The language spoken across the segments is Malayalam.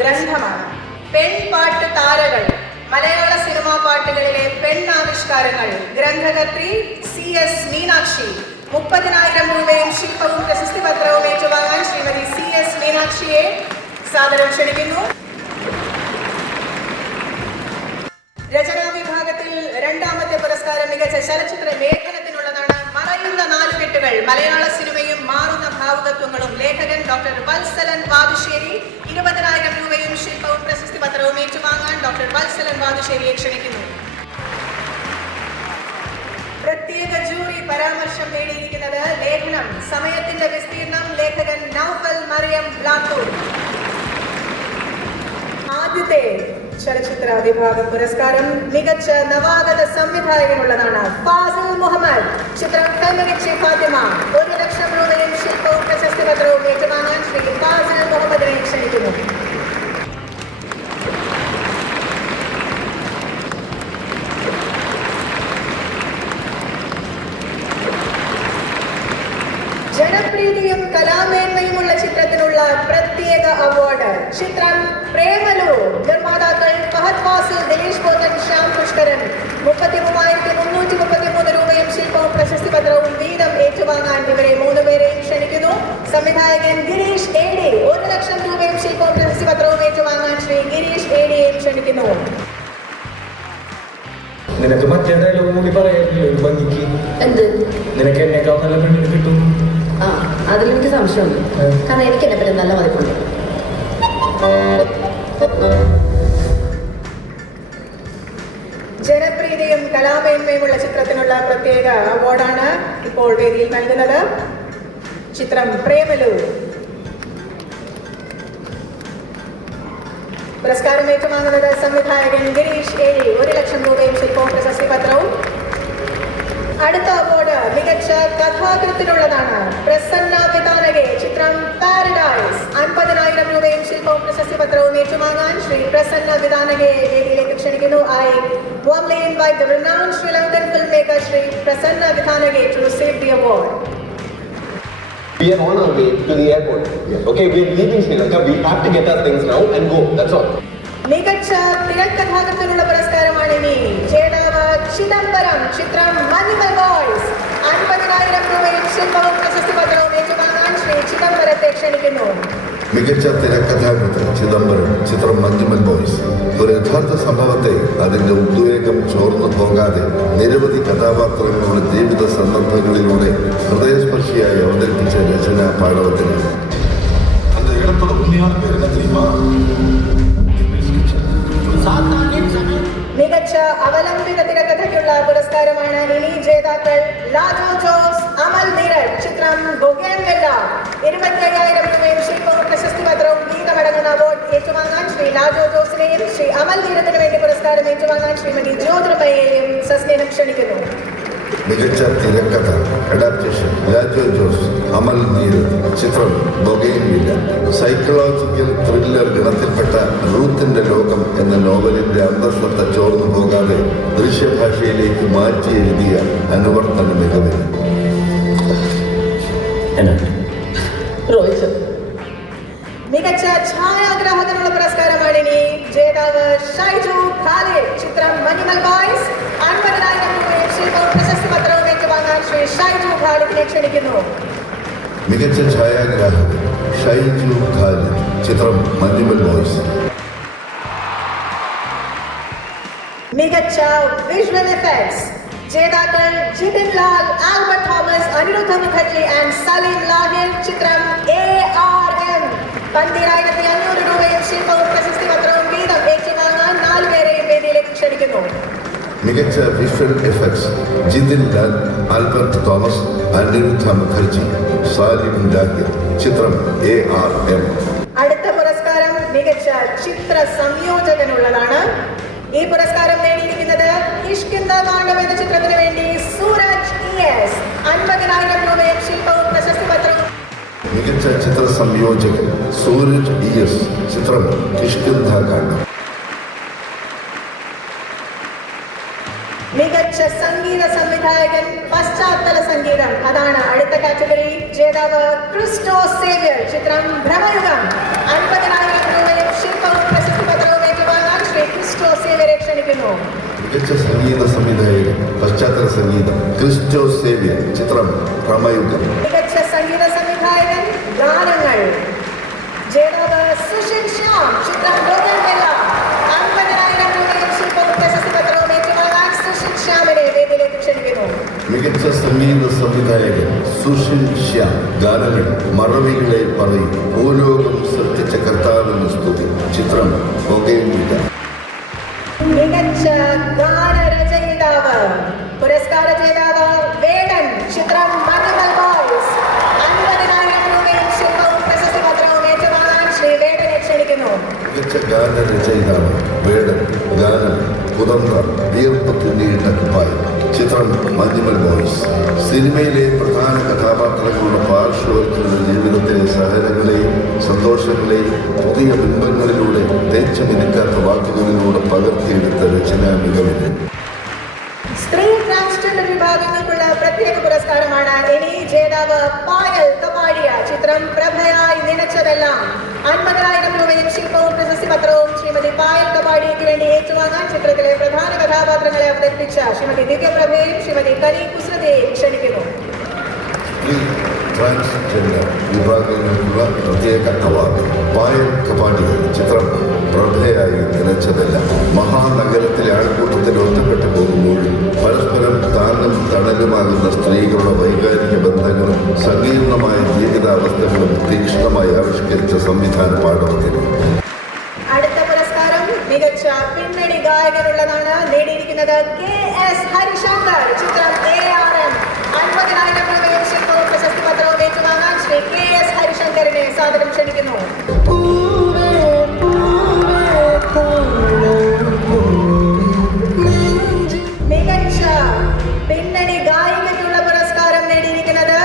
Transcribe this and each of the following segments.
ഗ്രന്ഥമാണ്. പെൺപാട്ട് താരകൾ, മലയാള സിനിമാ പാട്ടുകളിലെ പെണ്ണാവിഷ്കാരങ്ങൾ. ഗ്രന്ഥകർത്തി CS മീനാക്ഷി. 30,000 രൂപയും ശില്പവും പ്രശസ്തി പത്രവും ഏറ്റുവാങ്ങാൻ ശ്രീമതി CS മീനാക്ഷിയെ സാദരം ക്ഷണിക്കുന്നു. രചനാ വിഭാഗത്തിൽ രണ്ടാമത്തെ പുരസ്കാരം മികച്ച ചലച്ചിത്ര ലേഖനത്തിനുള്ളതാണ്. മറയുന്ന നാലുകെട്ടുകൾ, മലയാള സിനിമയും മാറുന്ന ഭാവുകത്വങ്ങളും. ലേഖകൻ ഡോക്ടർ വത്സലൻ വാതുശ്ശേരി. 20,000 രൂപയും ശില്പവും പ്രശസ്തി പത്രവും ഏറ്റുവാങ്ങാൻ ഡോക്ടർ വത്സലൻ വാതുശ്ശേരിയെ ക്ഷണിക്കുന്നു. പ്രത്യേക ജൂറി പരാമർശം നേടിയിരിക്കുന്നത് ലേഖനം സമയത്തിന്റെ വിസ്തീർണം. ലേഖകൻ നൗഫൽ മറിയം ബ്ലാത്തൂർ. ആദ്യത്തെ ചലച്ചിത്ര വിഭാഗ പുരസ്കാരം മികച്ച നവാഗത സംവിധായകനുള്ളതാണ്. ഫാസിൽ മുഹമ്മദ്. ചിത്രം ഫെമിനിച്ചി ഫാത്തിമ. 1,00,000 രൂപയും ശില്പവും പ്രശസ്തി പത്രവും ഏറ്റുവാങ്ങാൻ ശ്രീ ഫാസിൽ മുഹമ്മദിനെ ക്ഷണിക്കുന്നു. ജനപ്രീതിയും കലാമേന്മയുമുള്ള ചിത്രത്തിനുള്ള പ്രത്യേക അവാർഡ്. ചിത്രം പ്രേമലു. നിർമ്മാതാക്കൾ ഫഹദ് ഫാസിൽ, ദിലീഷ് പോത്തൻ, ശ്യാം പുഷ്കരൻ. 33,333 രൂപയും ശില്പവും പ്രശസ്തി പത്രവും വീതം ഏറ്റുവാങ്ങാൻ ഇവരെ 3 പേരെയും ക്ഷണിക്കുന്നു. സംവിധായകൻ ഗിരീഷ് AD. 1,00,000 രൂപയും ശില്പവും പ്രശസ്തി പത്രവും ഏറ്റുവാങ്ങാൻ ശ്രീ ഗിരീഷ് ADയെയും ക്ഷണിക്കുന്നു. നിനക്ക് മറ്റേ ഡയലോഗ് കൂടി പറയാറില്ലേ ഒരു ഭംഗിക്ക്? എന്ത്? നിനക്ക് എന്നെക്കാൾ നല്ല പെണ്ണിന് കിട്ടും. ആ, അതിലെനിക്ക് സംശയമുണ്ട്. കാരണം എനിക്ക് എന്നെ പറ്റി നല്ല മതിപ്പുണ്ട്. ജനപ്രീതിയും കലാമേന്മയുമുള്ള ചിത്രത്തിനുള്ള പ്രത്യേക അവാർഡാണ് ഇപ്പോൾ വേദിയിൽ നൽകുന്നത്. ചിത്രം പ്രേമലു. പുരസ്കാരം ഏറ്റുവാങ്ങുന്നത് സംവിധായകൻ ഗിരീഷ് AD. 1,00,000 രൂപയും ശില്പവും പ്രശസ്തി പത്രവും. അടുത്ത അവാർഡ് മികച്ച കഥാകൃത്തിനുള്ളതാണ്. പ്രസന്ന വിതാനകെ. ചിത്രം പാരഡൈസ്. 50,000 രൂപയും ശില്പവും പ്രശസ്തി പത്രവും ഏറ്റുവാങ്ങാൻ ശ്രീ പ്രസന്ന വിതാനകെ വേദിയിലേക്ക് ക്ഷണിക്കുന്നു. I warmly invite the renowned Sri Lankan filmmaker Sri Prasanna Vithanage to receive the award. We are on our way to the airport. Okay, we are leaving Sri Lanka. We have to get our things now and go. That's all. മികച്ച തിരക്കഥാകൃത്തിനുള്ള പുരസ്കാരമാണ് ഇനി. ജേതാവ് ചിദംബരം. ചിത്രം മഞ്ഞുമൽ ബോയ്സ്. 50,000 രൂപയും ശില്പവും പ്രശസ്തി പത്രവും ഏറ്റുവാങ്ങാൻ ശ്രീ ചിദംബരത്തെ ക്ഷണിക്കുന്നു. മികച്ച തിരക്കഥാകൃത്ത് ചിദംബരം. ചിത്രം മഞ്ഞുമൽ ബോയ്സ്. ഒരു യഥാർത്ഥ സംഭവത്തെ അതിന്റെ ഉദ്വേഗം ചോർന്നു പോകാതെ നിരവധി കഥാപാത്രങ്ങളുടെ ജീവിത സന്ദർഭങ്ങളിലൂടെ ഹൃദയസ്പർശിയായി അവതരിപ്പിച്ച രചനാ പാടവത്തിന് அந்த இடத்தோட உண்மையான பேர் என்ன தெரியுமா? മികച്ച അവലംബിത തിരക്കഥയ്ക്കുള്ള പുരസ്കാരമാണ് ഇനി. ജേതാക്കൾ ലാജോ ജോസ്, അമൽ നീരജ്. ചിത്രം ബൊഗേൻവില്ല. 25,000 രൂപയും ശില്പവും പ്രശസ്തി പത്രവും വീതമടങ്ങുന്ന അവാർഡ് ഏറ്റുവാങ്ങാൻ ശ്രീ ലാജോ ജോസിനെയും ശ്രീ അമൽ നീരജിന് വേണ്ടി പുരസ്കാരം ഏറ്റുവാങ്ങാൻ ശ്രീമതി ജ്യോതിർമയെയും സസ്നേഹം ക്ഷണിക്കുന്നു. മികച്ച തിരക്കഥ അഡാപ്റ്റേഷൻ ലാജോ ജോസ്, അമൽ നീരജ്. ചിത്രം ബൊഗെയിൻവില്ല. സൈക്കോളജിക്കൽ ത്രില്ലർ ഗണത്തിൽപ്പെട്ട റൂത്തിന്റെ ലോകം എന്ന നോവലിന്റെ അന്തസ്സത്ത ചോർന്നു പോകാതെ ദൃശ്യഭാഷയിലേക്ക് മാറ്റി എഴുതിയ അനുവർത്തന മികവിന് മികച്ച ഛായാഗ്രാഹകനുള്ള പുരസ്കാരമാണ് ഇനി. ജേതാവ് ഷൈജു ഖാലിദ്. ചിത്രം മഞ്ഞുമൽ ബോയ്സ്. 50,000 രൂപയും ശില്പവും പ്രശസ്തി പത്രവും ഏറ്റുവാങ്ങാൻ ശ്രീ ഷൈജു ഖാലിദിനെ ക്ഷണിക്കുന്നു. മികച്ച ഛായാഗ്രാഹകൻ ഷൈജു ഖാലിദ്. ചിത്രം മഞ്ഞുമൽ ബോയ്സ്. മികച്ച വിഷ്വൽ എഫക്ട്സ്. ജേതാക്കൾ ജിതിൻ ലാൽ, ആൽബർട്ട് തോമസ്, അനിരുദ്ധ മുഖർജി ആൻഡ് സലീം ലാഹിർ. ചിത്രം ARM. 12,500 രൂപയും ശില്പവും പ്രശസ്തി പത്രവും വീതം ഏറ്റുവാങ്ങാൻ 4 പേരെയും വേദിയിലേക്ക് ക്ഷണിക്കുന്നു. മികച്ച വിഷ്വൽ എഫക്ട്സ് ജിതിൻ ലാൽ, ആൽബർട്ട് തോമസ്, അനിരുദ്ധ മുഖർജി, സാലിം ലാഹിർ. ചിത്രം ARM. അടുത്ത പുരസ്കാരം മികച്ച ചിത്ര സംയോജകനുള്ളതാണ്. ഈ പുരസ്കാരം നേടിയിരിക്കുന്നത് കിഷ്കിന്ധ കാണ്ഡം എന്ന ചിത്രത്തിന് വേണ്ടി സൂരജ് ES. 50,000 രൂപയും ശില്പവും പ്രശസ്തി പത്രവും. മികച്ച ചിത്ര സംയോജകൻ സൂരജ് ES. ചിത്രം കിഷ്കിന്ധ കാണ്ഡം. മികച്ച സംഗീത സംവിധായകൻ പശ്ചാത്തല സംഗീതം, അതാണ് അടുത്ത കാറ്റഗറി. ജേതാവ് ക്രിസ്റ്റോ സേവ്യർ. ചിത്രം ഭ്രമയുഗം. 50,000 രൂപയും മികച്ച സംഗീത സംവിധായകൻ പശ്ചാത്തല സംഗീതം ക്രിസ്റ്റോ സേവ്യർ ചിത്രം ഭ്രമയുഗം മികച്ച സംഗീത സംവിധായകൻ ഗാനങ്ങൾ ജേതാവ് സുഷിൻ ശ്യാം ചിത്രം ബോഗൻവില്ല 50,000 രൂപയും ശില്പവും പ്രശസ്തി പത്രവും ഏറ്റുവാങ്ങാൻ സുഷിൻ ശ്യാമിനെ വേദിയിലേക്ക് ക്ഷണിക്കുന്നു. മികച്ച സംഗീത സംവിധായകൻ സുഷിൻ ശ്യാം ഗാനങ്ങൾ മറവികളെ പറയും ഭൂലോകം സൃഷ്ടിച്ച കർത്താവിന് സ്തുതി ചിത്രം ബോഗൻവില്ല മികച്ച ഗാനരചയിതാവ് പുരസ്കാര ജേതാവ് വേടൻ ചിത്രം മഞ്ഞുമൽ ബോയ്സ് 50,000 രൂപയും ശില്പവും പ്രശസ്തി പത്രവും ഏറ്റുവാങ്ങാൻ ശ്രീ വേടനെ ക്ഷണിക്കുന്നു. മികച്ച ഗാനരചയിതാവ് വേടൻ ഗാനം കുതന്ത്ര വിയർപ്പ് തുന്നിയിട്ട കുപ്പായം ചിത്രം മഞ്ഞുമൽ ബോയ്സ് സിനിമയിലെ പ്രധാന കഥാപാത്രങ്ങളുടെ പാർശ്വവൽക്കൃത ജീവിതത്തെ സഹനങ്ങളെയും സന്തോഷങ്ങളെയും പുതിയ ബിംബങ്ങളിലൂടെ തേച്ചു മിനുക്കാത്ത വാക്കുകളിലൂടെ പകർത്തിയെടുത്ത രചനാ മികവിന് സ്ത്രീ ട്രാൻസ്ജെൻഡർ വിഭാഗങ്ങൾക്കുള്ള പ്രത്യേക പുരസ്കാരമാണ് ഇനി ജേതാവ് പായൽ കപാടിയ ചിത്രം പ്രഭയായി നിലച്ചതെല്ലാം 50,000 രൂപയും ശില്പവും പ്രശസ്തി പത്രവും ശ്രീമതി പായൽ കപാടിയയ്ക്ക് വേണ്ടി ഏറ്റുവാങ്ങാൻ ചിത്രത്തിലെ പ്രധാന കഥാപാത്രങ്ങളെ അവതരിപ്പിച്ച ശ്രീമതി ദിവ്യപ്രഭയെയും ശ്രീമതി കനി കുസൃതിയെയും ക്ഷണിക്കുന്നു. സ്ത്രീ ട്രാൻസ്ജെൻഡർ വിഭാഗങ്ങൾക്കുള്ള പ്രത്യേക അവാർഡ് പായൽ കപാടി ചിത്രം പ്രഭയായി നിലച്ചതല്ല മഹാനഗരത്തിലെ ആൾക്കൂട്ടത്തിൽ ഒറ്റപ്പെട്ടു പോകുമ്പോഴും പരസ്പരം താങ്ങും തണലുമാകുന്ന സ്ത്രീകളുടെ വൈകാരിക ബന്ധങ്ങളും സങ്കീർണമായ ജീവിതാവസ്ഥകളും തീക്ഷ്ണമായി ആവിഷ്കരിച്ച സംവിധാന പാഠത്തിന് അടുത്ത പുരസ്കാരം മികച്ച പിന്നണി ഗായകനുള്ളതാണ്. നേടിയിരിക്കുന്നത് KS ഹരിശങ്കർ ചിത്രം ARM 50,000 രൂപയും ശില്പവും പ്രശസ്തി പത്രവും ഏറ്റുവാങ്ങാൻ ശ്രീ KS ഹരിശങ്കറിനെ സാദരം ക്ഷണിക്കുന്നു. മികച്ച പിന്നണി ഗായികയ്ക്കുള്ള പുരസ്കാരം നേടിയിരിക്കുന്നത്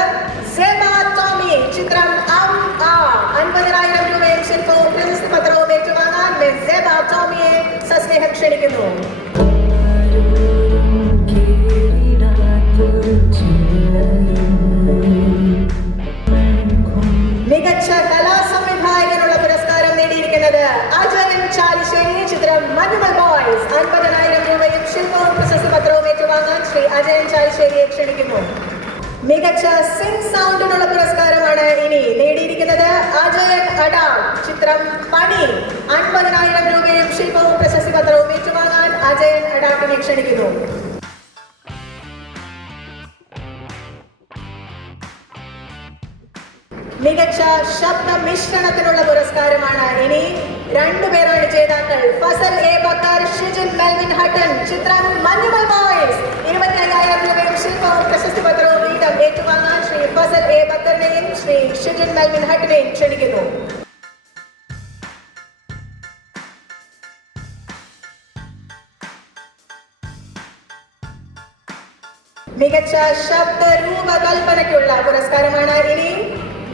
സെബ ടോമി ചിത്രം 50,000 രൂപയും ശില്പവും പ്രശസ്തി പത്രവും ഏറ്റുവാങ്ങാൻ സെബ ടോമിയെ സസ്നേഹം ക്ഷണിക്കുന്നു. മികച്ച കലാ സംവിധായകനുള്ള പുരസ്കാരം നേടിയിരിക്കുന്നത് അജയൻ ചാലിശ്ശേരി ചിത്രം മഞ്ഞുമൽ ബോയ്സ് 50,000 രൂപയും ശില്പവും പ്രശസ്തി പത്രവും ഏറ്റുവാങ്ങാൻ ശ്രീ അജയൻ ചാലിശ്ശേരിയെ ക്ഷണിക്കുന്നു. മികച്ച സിംഗ് സൗണ്ടിനുള്ള പുരസ്കാരമാണ് ഇനി നേടിയിരിക്കുന്നത് അജയൻ അഡാം ചിത്രം പണി 50,000 രൂപയും ശില്പവും പ്രശസ്തി പത്രവും ഏറ്റുവാങ്ങാൻ അജയൻ അഡാട്ടിനെ ക്ഷണിക്കുന്നു. മികച്ച ശബ്ദ മിശ്രണത്തിനുള്ള പുരസ്കാരമാണ് ഇനി. 2 പേരാണ് ജേതാക്കൾ. Fazal A Backer Shijin Melvin Hutton ചിത്രം മഞ്ഞുമൽ ബോയ്സ് 25,000 രൂപയും ശില്പവും പ്രശസ്തി പത്രവും വീതം ഏറ്റുവാങ്ങാൻ ശ്രീ ഫസൽ എ ബക്കറിനെയും ശ്രീ ഷിജിൻ മെൽവിൻ ഹട്ടനെയും ക്ഷണിക്കുന്നു. മികച്ച ശബ്ദ രൂപകൽപ്പനയ്ക്കുള്ള പുരസ്കാരമാണ് ഇനി.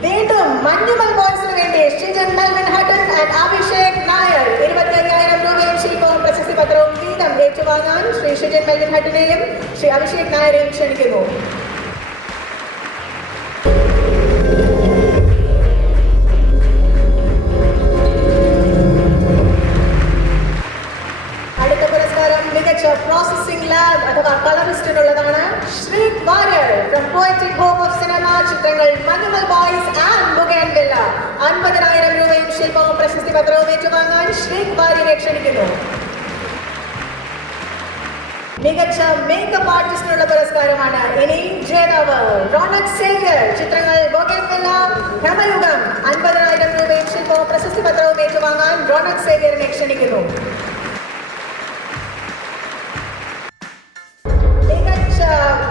വീണ്ടും മഞ്ഞുമൽ ബോയ്സിന് വേണ്ടി ഷിജൻ മെൽവിൻ ഹട്ടൻ ആൻഡ് അഭിഷേക് നായർ 25,000 രൂപയും ശില്പവും പ്രശസ്തി പത്രവും വീതം ഏറ്റുവാങ്ങാൻ ശ്രീ ഷിജൻ മെൽവിൻ ഹട്ടനെയും ശ്രീ അഭിഷേക് നായരെയും ക്ഷണിക്കുന്നു. അടുത്ത പുരസ്കാരം മികച്ച പ്രോസസിംഗ് ലാബ് അഥവാ കളറിസ്റ്റിനുള്ളതാണ്. Shri Warrier from poetic home of cinema ചിത്രങ്ങൾ മഞ്ഞുമൽ ബോയ്സ് ആൻഡ് ബൊഗൻവില്ല 50,000 രൂപയും ശില്പവും പ്രശസ്തി പത്രവും ഏറ്റുവാങ്ങാൻ ശ്രീ വാര്യരെ ക്ഷണിക്കുന്നു. മികച്ച മേക്കപ്പ് ആർട്ടിസ്റ്റിനുള്ള പുരസ്കാരമാണ് ഇനി. ജേതാവ് റോണക് സേവ്യർ ചിത്രങ്ങൾ ബൊഗൻവില്ല ഭ്രമയുഗം 50,000 രൂപയും ശില്പവും പ്രശസ്തി പത്രവും ഏറ്റുവാങ്ങാൻ റോണക് സേവ്യറിനെ ക്ഷണിക്കുന്നു.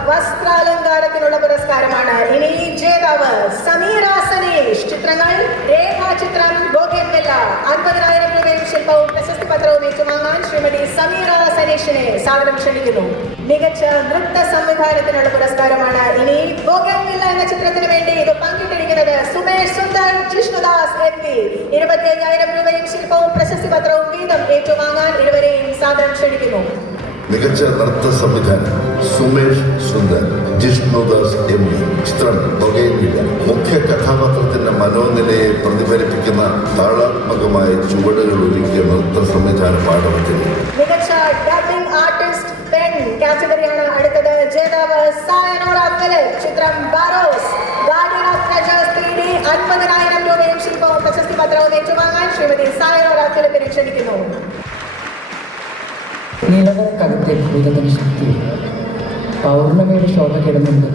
വസ്ത്രാലങ്കാരത്തിനുള്ള പുരസ്കാരമാണ് ഇനി. ജേതാവ് സമീറ സനീഷ് ചിത്രങ്ങൾ രേഖാചിത്രം ബൊഗൻവില്ല 50,000 രൂപയും ശില്പവും പ്രശസ്തി പത്രവും ഏറ്റുവാങ്ങാൻ ശ്രീമതി സമീറ സനീഷിനെ സാദരം ക്ഷണിക്കുന്നു. മികച്ച നൃത്ത സംവിധാനത്തിനുള്ള പുരസ്കാരമാണ് ഇനി. ബൊഗൻവില്ല എന്ന ചിത്രത്തിന് വേണ്ടി ഇത് പങ്കിട്ടിരിക്കുന്നത് സുമേഷ് സുന്ദർ ജിഷ്ണുദാസ് MP 25,000 രൂപയും ശില്പവും പ്രശസ്തി പത്രവും വീതം ഏറ്റുവാങ്ങാൻ ഇരുവരെയും സാദരം ക്ഷണിക്കുന്നു. മികച്ച നൃത്ത സംവിധാനം സുമേഷ് സുന്ദർ ജിഷ്ണുദാസ് MP ചിത്രം ബൊഗൻവില്ല മുഖ്യ കഥാപാത്രത്തിന്റെ മനോനിലയെ പ്രതിഫലിപ്പിക്കുന്ന താളാത്മകമായ ചുവടുകൾ ഒരുക്കിയ നൃത്ത സംവിധാന പാഠത്തിന് മികച്ച ഡബിംഗ് ആർട്ടിസ്റ്റ് കാറ്റഗറിയാണ് അടുത്തത്. ജേതാവ് സായനോറ ഫിലിപ്പ്, ചിത്രം ബാരോസ് ഗാർഡിയൻ ഓഫ് ട്രഷേഴ്സ് 3D. 50,000 രൂപയും ശില്പവും പ്രശസ്തി പത്രവും ഏറ്റുവാങ്ങാൻ ശ്രീമതി സായനോറ ഫിലിപ്പിനെ ക്ഷണിക്കുന്നു. നിലവറക്കകത്തെ ഭൂതത്തിന് ശക്തിയില്ല. പൗർണമിയുടെ ശോഭ കിടന്നുണ്ട്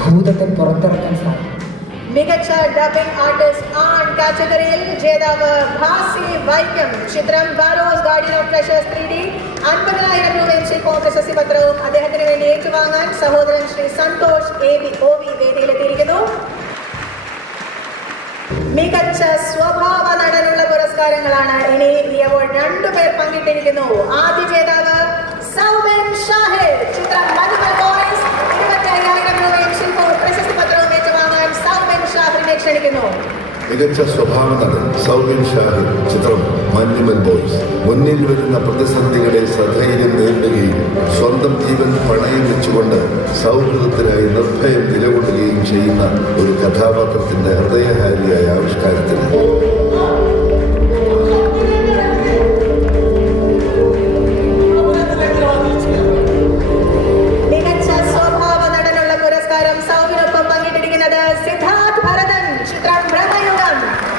ഭൂതത്തെ പുറത്തിറക്കാൻ സാധിക്കും. മികച്ച ഡബിംഗ് ആർട്ടിസ്റ്റ് ആൺ കാറ്റഗറിയിൽ ജേതാവ് ഭാസി വൈക്കം, ചിത്രം ബാരോസ് ഗാർഡിയൻ ഓഫ് ട്രഷേഴ്സ് 3D. 50,000 രൂപയും ശില്പവും പ്രശസ്തി പത്രവും അദ്ദേഹത്തിന് വേണ്ടി ഏറ്റുവാങ്ങാൻ സഹോദരൻ ശ്രീ സന്തോഷ് OV വേദിയിലെത്തിയിരിക്കുന്നു. മികച്ച സ്വഭാവ നടനുള്ള പുരസ്കാരങ്ങളാണ് ഇനി. ഈ അവാർഡ് 2 പേർ പങ്കിട്ടിരിക്കുന്നു. ആദ്യ ജേതാവ് സൗബിൻ ഷാഹിർ, ചിത്രം മഞ്ഞുമൽ ബോയ്സ്. 25,000 രൂപയും ശില്പവും പ്രശസ്തി പത്രവും ഏറ്റുവാങ്ങാൻ സൗബിൻ ഷാഹിറിനെ ക്ഷണിക്കുന്നു. മികച്ച സ്വഭാവ നടൻ സൗബിൻ ഷാഹിർ, ചിത്രം മഞ്ഞുമൽ ബോയ്സ്. മുന്നിൽ വരുന്ന പ്രതിസന്ധികളെ സധൈര്യം നേരിടുകയും സ്വന്തം ജീവൻ പണയം വെച്ചുകൊണ്ട് സൗഹൃദത്തിനായി നിർഭയം നിലകൊള്ളുകയും ചെയ്യുന്ന ഒരു കഥാപാത്രത്തിന്റെ ഹൃദയഹാരിയായ ആവിഷ്കാരത്തിന് മികച്ച സ്വഭാവ നടനുള്ള പുരസ്കാരം സൗബിനൊപ്പം പങ്കിട്ടിരിക്കുന്നത് സിദ്ധാർത്ഥ് ഭരതൻ, ചിത്രം ബ്രഹ്മയുഗം.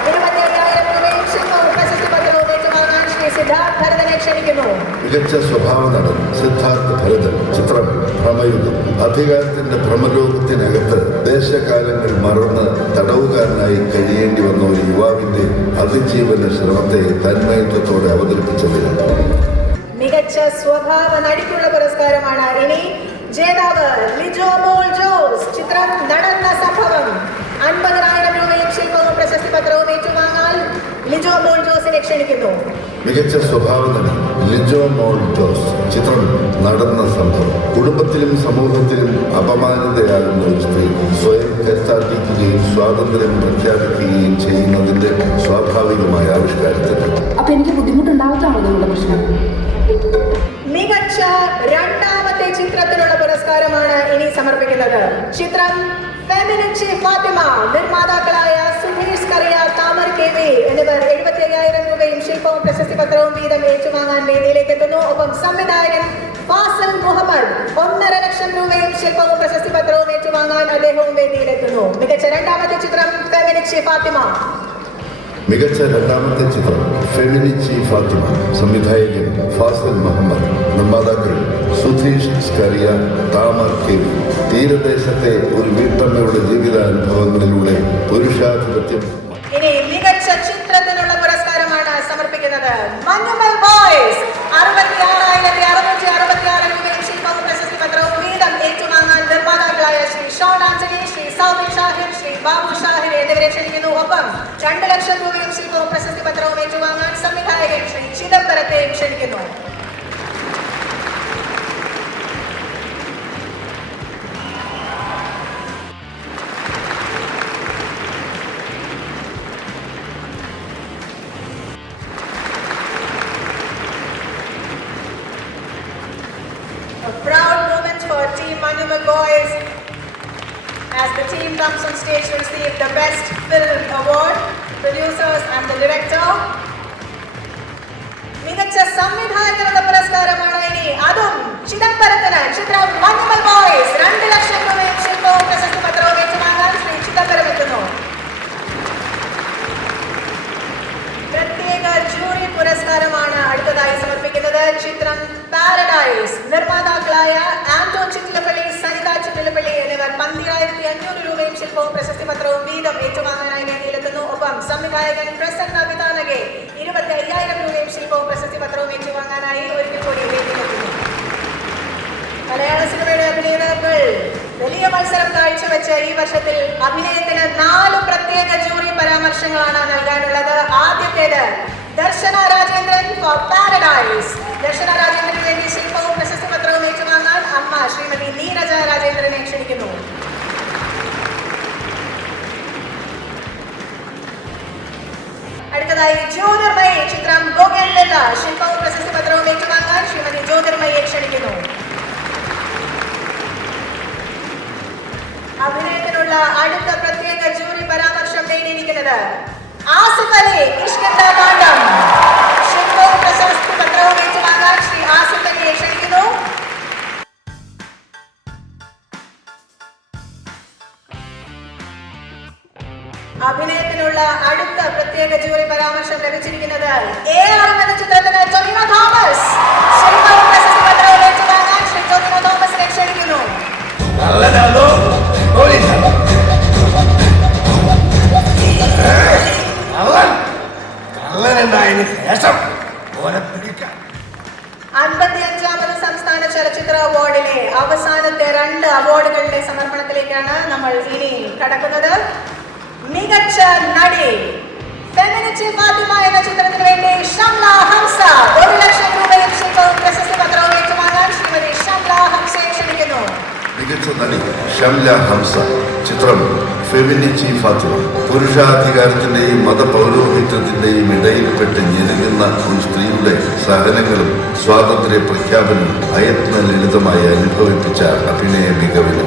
25,000 രൂപയും ശില്പവും പ്രശസ്തി പത്രവും ഏറ്റുവാങ്ങാൻ ശ്രീ സിദ്ധാർത്ഥ് ഭരതനെ ക്ഷണിക്കുന്നു. മികച്ച സ്വഭാവ നടൻ സിദ്ധാർത്ഥ് ഭരതൻ, ചിത്രം ഭ്രമയുഗം. അധികാരത്തിന്റെ ഭ്രമലോകത്തിനകത്ത് ദേശകാലങ്ങൾ മറന്ന് തടവുകാരനായി കഴിയേണ്ടി വന്ന ഒരു യുവാവിന്റെ അതിജീവന ശ്രമത്തെ തന്മയത്വത്തോടെ അവതരിപ്പിച്ചതിന് മികച്ച സ്വഭാവ നടിക്കുള്ള പുരസ്കാരമാണ് ഇനി. ജേതാവ് ലിജോ മോൾ ജോസ്, ചിത്രം നടന്ന സംഭവം. 50,000 രൂപയും ശില്പവും പ്രശസ്തി പത്രവും ഏറ്റുവാങ്ങാൻ ലിജോ മോൾ ജോസിനെ ക്ഷണിക്കുന്നു. മികച്ച സ്വഭാവ നടൻ ലിജോ മോൾ ജോസ്, ചിത്രം നടന്ന സംഭവം. കുടുംബത്തിലും സമൂഹത്തിലും അപമാനിതയാകുന്ന ഒരു സ്ത്രീ സ്വയം കരുത്താർജിക്കുകയും സ്വാതന്ത്ര്യം പ്രഖ്യാപിക്കുകയും ചെയ്യുന്നതിന്റെ സ്വാഭാവികമായ ആവിഷ്കാരത്തിന് അപ്പൊ എനിക്ക് ബുദ്ധിമുട്ടുണ്ടാവത്താണോ നിങ്ങളുടെ പ്രശ്നം? മികച്ച രണ്ടാമത്തെ ചിത്രത്തിനുള്ള പുരസ്കാരമാണ് ഇനി സമർപ്പിക്കുന്നത്. ചിത്രം ഫെമിനിച്ചി ഫാത്തിമ. നിർമ്മാതാക്കളായ സുധീഷ് കറിയ, താമർ KV എന്നിവർ 75,000 രൂപയും ശില്പവും പ്രശസ്തി പത്രവും വീതം ഏറ്റുവാങ്ങാൻ വേദിയിലേക്ക് എത്തുന്നു. ഒപ്പം സംവിധായകൻ ഫാസൽ മുഹമ്മദ് 1.5 ലക്ഷം രൂപയും ശില്പവും പ്രശസ്തി പത്രവും ഏറ്റുവാങ്ങാൻ അദ്ദേഹവും വേദിയിലെത്തുന്നു. മികച്ച രണ്ടാമത്തെ ചിത്രം ഫെമിനിച്ചി ഫാത്തിമ. മികച്ച രണ്ടാമത്തെ ചിത്രം ഫെമിനിച്ചി ഫാത്തിമ. സംവിധായകൻ ഫാസൽ മുഹമ്മദ്. നിർമ്മാതാക്കൾ സുധീഷ് സ്കറിയ, താമർ KV. തീരദേശത്തെ ഒരു വീട്ടമ്മയുടെ ജീവിതാനുഭവങ്ങളിലൂടെ പുരുഷാധിപത്യം. ഇനി മികച്ച ചിത്രത്തിനുള്ള പുരസ്കാരമാണ് സമർപ്പിക്കുന്നത്. മഞ്ഞുമൽ ബോയ്സ്. 66,666 രൂപയും ശില്പവും പ്രശസ്തി പത്രവും വീതം ഏറ്റുവാങ്ങാൻ നിർമ്മാതാക്കളായ ശ്രീ ഷോൺ ആന്റണി, ശ്രീ സൗബിൻ ഷാഹിർ, ശ്രീ ബാബു ഷാഹിർ എന്നിവരെ ക്ഷണിക്കുന്നു. ഒപ്പം 2 ലക്ഷം രൂപയും ശില്പവും പ്രശസ്തി പത്രവും ഏറ്റുവാങ്ങാൻ സംവിധായകൻ ശ്രീ ചിദംബരത്തെയും ക്ഷണിക്കുന്നു. A proud moment for Team Manumal Boys as the team comes on stage to receive the Best Film Award, producers and the director. മികച്ച സംവിധായകനുള്ള പുരസ്കാരമാണ് ഇനി. അതും ചിദംബരത്തിന്. ചിത്രം മഞ്ഞുമൽ ബോയ്സ്. 2 ലക്ഷം രൂപയും ശില്പവും പ്രശസ്തി പത്രവും ഏറ്റുവാങ്ങാൻ ശ്രീ ചിദംബരം എത്തുന്നു. പ്രത്യേക ജൂറി പുരസ്കാരമാണ് അടുത്തതായി സമർപ്പിക്കുന്നത്. ചിത്രം പാരഡൈസ്. നിർമ്മാതാക്കളായ ആന്റോ ചിറ്റിലപ്പള്ളി, സനിത ചിറ്റിലപ്പള്ളി എന്നിവർ 12,500 രൂപയും ശില്പവും പ്രശസ്തി പത്രവും വീതം ഏറ്റുവാങ്ങാനായി വേദിയിലെത്തുന്നു. ഒപ്പം സംവിധായകൻ പ്രസന്ന വിതാനകെ 25,000 രൂപയും ശില്പവും പ്രശസ്തി പത്രവും ഏറ്റുവാങ്ങാനായി ഒരിക്കൽ കൂടി വേദിയിലെത്തുന്നു. മലയാള സിനിമയുടെ അഭിനേതാക്കൾ വലിയ മത്സരം കാഴ്ചവെച്ച് ഈ വർഷത്തിൽ അഭിനയത്തിന് 4 പ്രത്യേക ജൂറി പരാമർശങ്ങളാണ് നൽകാനുള്ളത്. ആദ്യത്തേത് ദർശന രാജേന്ദ്രൻ ഫോർ പാരഡൈസ്. ദർശന രാജേന്ദ്രന് വേണ്ടി ശില്പവും പ്രശസ്തി പത്രവും ഏറ്റുവാങ്ങാൻ അമ്മ ശ്രീമതി നീരജ രാജേന്ദ്രനെ ക്ഷണിക്കുന്നു. അടുത്തതായി ജ്യോതിർമയി. ചിത്രം ഗോകേന്ദ്ര. ശില്പവും പ്രശസ്തി പത്രവും ഏറ്റുവാങ്ങാൻ ശ്രീമതി ജ്യോതിർമയെ ക്ഷണിക്കുന്നു. അഭിനയത്തിനുള്ള അടുത്ത പ്രത്യേക ജൂറി പരാമർശം നേടിയിരിക്കുന്നത് ആസിഫ് അലി, കിഷ്കിന്ധാകാന്ഡം. ശില്പവും പ്രശസ്തി പത്രവും ഏറ്റുവാങ്ങാൻ ശ്രീ കള്ളനാണോ പോലീസാണോ? കള്ളനുണ്ടായതിനു ശേഷം ഓനെ പിടിക്കാം. 55ാമത് സംസ്ഥാന ചലച്ചിത്ര അവാർഡിലെ അവസാനത്തെ 2 അവാർഡുകളുടെ സമർപ്പണത്തിലേക്കാണ് നമ്മൾ ഇനി കടക്കുന്നത്. മികച്ച നടി ഫെമിനിറ്റി ഫാത്തിമ എന്ന ചിത്രത്തിന് വേണ്ടി ഷംല ഹംസ 1 ലക്ഷം രൂപയും ശില്പവും പ്രശസ്തി പത്രവും ഏറ്റുവാങ്ങാൻ ശ്രീമതി ഷംല ഹംസയെ ക്ഷണിക്കുന്നു. മികച്ച നടി ഷംല ഹംസ. ചിത്രം ഫെമിനിറ്റി ഫാത്തിമ. പുരുഷാധികാരത്തിന്റെയും മതപൗരോഹിത്യത്തിന്റെയും ഇടയിൽപ്പെട്ട് ഞെരുങ്ങുന്ന ഒരു സ്ത്രീയുടെ സഹനങ്ങളും സ്വാതന്ത്ര്യ പ്രഖ്യാപനവും അയത്ന ലളിതമായി അനുഭവിപ്പിച്ച അഭിനയ മികവിന്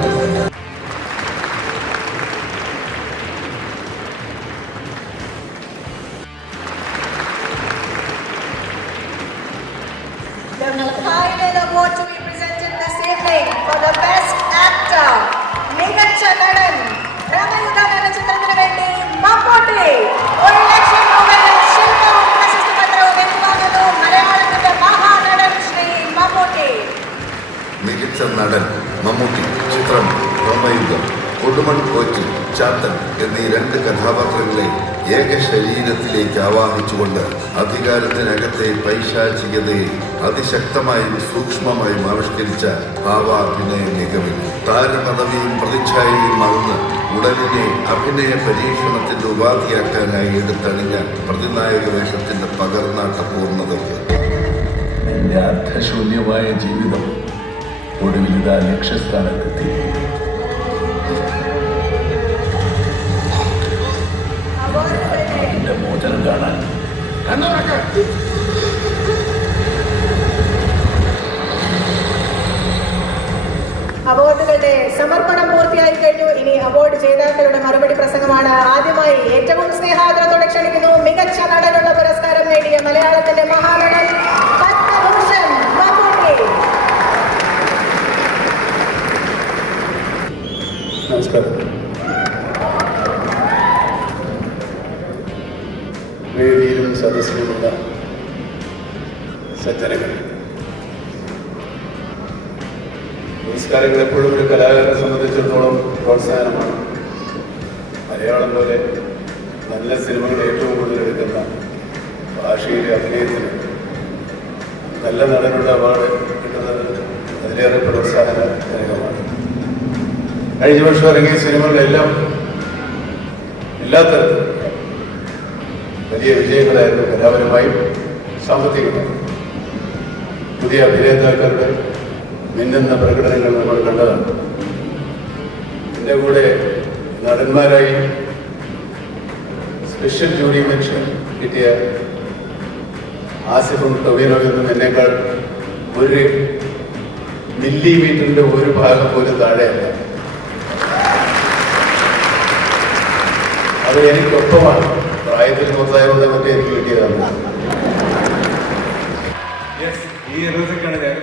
The final award to be presented this evening for the best actor, മികച്ച നടൻ ഭ്രമയുഗം എന്ന ചിത്രത്തിന് വേണ്ടി മമ്മൂട്ടി 1 ലക്ഷം രൂപയും ശില്പവും പ്രശസ്തി പത്രവും ഏറ്റുവാങ്ങുന്നു. മലയാളത്തിന്റെ മഹാനടൻ ശ്രീ മമ്മൂട്ടി. മികച്ച നടൻ മമ്മൂട്ടി. ചിത്രം ഭ്രമയുഗം. കൊടുമൺ കോച്ചി, ചാത്തൻ എന്നീ 2 കഥാപാത്രങ്ങളെ ഏക ശരീരത്തിലേക്ക് ആവാഹിച്ചുകൊണ്ട് അധികാരത്തിനകത്തെ പൈശാചികതയെ അതിശക്തമായും സൂക്ഷ്മമായും ആവിഷ്കരിച്ച ഭാവാഭിനയ മികവിന് താരപദവിയും പ്രതിച്ഛായയും മറന്ന് ഉടലിനെ അഭിനയ പരീക്ഷണത്തിന്റെ ഉപാധിയാക്കാനായി എടുത്തണിഞ്ഞ പ്രതിനായക വേഷത്തിന്റെ പകർന്നാട്ട പൂർണ്ണതയ്ക്ക് എന്റെ അർത്ഥശൂന്യമായ ജീവിതം ഒടുവിൽ ഇതാ ലക്ഷ്യസ്ഥാനത്തെത്തി. എന്റെ മോചനം കാണാൻ കണ്ണുറക്ക. അവാർഡുകളുടെ സമർപ്പണം പൂർത്തിയായി കഴിഞ്ഞു. ഇനി അവാർഡ് ജേതാക്കളുടെ മറുപടി പ്രസംഗമാണ്. ആദ്യമായി ഏറ്റവും സ്നേഹാദരത്തോടെ ക്ഷണിക്കുന്നു മികച്ച നടനുള്ള പുരസ്കാരം നേടിയ മലയാളത്തിന്റെ മഹാനടൻ പത്മഭൂഷൺ മമ്മൂട്ടി. നമസ്കാരം. വേദിയിലും സദസ്സിലുമുള്ള സജ്ജനങ്ങൾ, പുരസ്കാരങ്ങൾ എപ്പോഴും ഒരു കലാകാരനെ സംബന്ധിച്ചിടത്തോളം പ്രോത്സാഹനമാണ്. മലയാളം പോലെ നല്ല സിനിമകൾ ഏറ്റവും കൂടുതൽ എടുക്കുന്ന ഭാഷയിലെ അഭിനയത്തിന് നല്ല നടനുള്ള അവാർഡ് കിട്ടുന്നത് അതിലേറെ പ്രോത്സാഹനജനകമാണ്. കഴിഞ്ഞ വർഷം ഇറങ്ങിയ സിനിമകളെല്ലാം എല്ലാ തരത്തിലും വലിയ വിജയങ്ങളായിരുന്നു, കലാപരമായും സാമ്പത്തികമായും. പുതിയ അഭിനേതാക്കളുടെ മിന്നുന്ന പ്രകടനങ്ങൾ നമ്മൾ കണ്ടതാണ്. എൻ്റെ കൂടെ നടന്മാരായി സ്പെഷ്യൽ ജൂറി മെൻഷൻ കിട്ടിയ ആസിഫും ടൊവിനോയും എന്നേക്കാൾ 1 മില്ലിമീറ്ററിന്റെ 1 ഭാഗം പോലും താഴെയല്ല. അത് എനിക്കൊപ്പമാണ്. പ്രായത്തിൽ മൂത്തായതുകൊണ്ട് മറ്റേ എനിക്ക് കിട്ടിയതാണ്. ഈ ഇറസിക്കാണ് ഞാൻ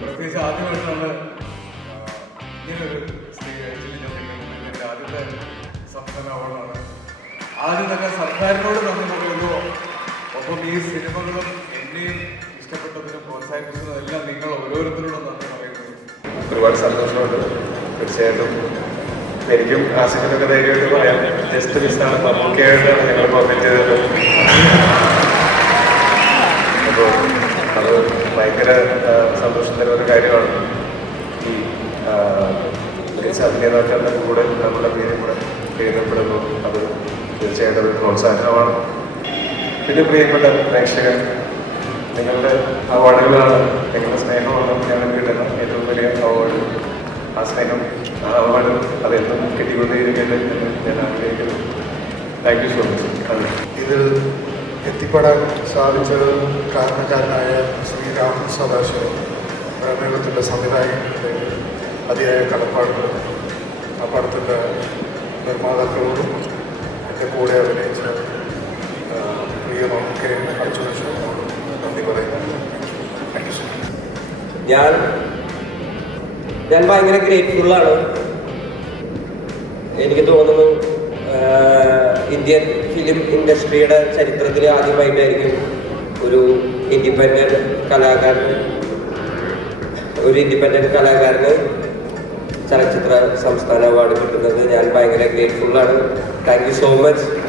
പ്രത്യേകിച്ച് ആദ്യമായിട്ട് നമ്മൾ ഇങ്ങനൊരു എൻ്റെ ആദ്യത്തെ സംസ്ഥാന അവാർഡാണ്. ആദ്യം തന്നെ സർക്കാരിനോട് നന്ദി പറയുന്നു. ഒപ്പം ഈ സിനിമകളും എന്നെയും ഇഷ്ടപ്പെട്ടതിനും പ്രോത്സാഹിപ്പിച്ചതും എല്ലാം നിങ്ങൾ ഓരോരുത്തരോടും നന്ദി പറയുന്നു. ഒരുപാട് സന്തോഷമുണ്ട്. തീർച്ചയായിട്ടും എനിക്കും ആസിഫിനൊക്കെ ധൈര്യമായിട്ട് പറയാം. ജസ്റ്റ് മിസ്സാണ്, മമ്മൂക്കയായിട്ടാണ് ഞങ്ങൾ കോമ്പറ്റ് ചെയ്തത്. അപ്പോൾ അത് ഭയങ്കര സന്തോഷം തരുന്ന ഒരു കാര്യമാണ്. ഈ മികച്ച അഭിനേതാക്കളുടെ കൂടെ നമ്മുടെ പേരും കൂടെ എഴുതപ്പെടുന്നു. അത് തീർച്ചയായിട്ടും ഒരു പ്രോത്സാഹനമാണ്. പിന്നെ പ്രിയപ്പെട്ട പ്രേക്ഷകർ, നിങ്ങളുടെ അവാർഡുകളാണ്, നിങ്ങളുടെ സ്നേഹമാണ് ഞങ്ങൾക്ക് കിട്ടുന്ന ഏറ്റവും വലിയ അവാർഡ്. ആ സ്നേഹം, ആ അവാർഡ് അതെന്നും കിട്ടിക്കൊണ്ടേയിരിക്കട്ടെ എന്ന് ഞാൻ ആഗ്രഹിക്കുന്നു. Thank you so much. ഇതിൽ എത്തിപ്പെടാൻ സാധിച്ചത് കാരണക്കാരനായ ശ്രീ രാഹുൽ സദാശിവം, പ്രമേഹത്തിൻ്റെ സംവിധായകരുടെ അതിയായ കടപ്പാടുകൾ, ആ പടത്തിൻ്റെ നിർമ്മാതാക്കളോടും എൻ്റെ കൂടെ അഭിനയിച്ച പ്രിയ മമ്മൂക്കെ അർജുനോടും നന്ദി പറയുന്നു. Thank you so much. ഞാൻ ഭയങ്കര ഗ്രേറ്റ്ഫുള്ളാണ്. എനിക്ക് തോന്നുന്നു ഇന്ത്യൻ ഫിലിം ഇൻഡസ്ട്രിയുടെ ചരിത്രത്തിൽ ആദ്യമായിട്ടായിരിക്കും ഒരു ഇൻഡിപെൻഡൻറ്റ് കലാകാരന് ചലച്ചിത്ര സംസ്ഥാന അവാർഡ് കിട്ടുന്നത് ഞാൻ ഭയങ്കര ഗ്രേറ്റ്ഫുള്ളാണ്. Thank you so much.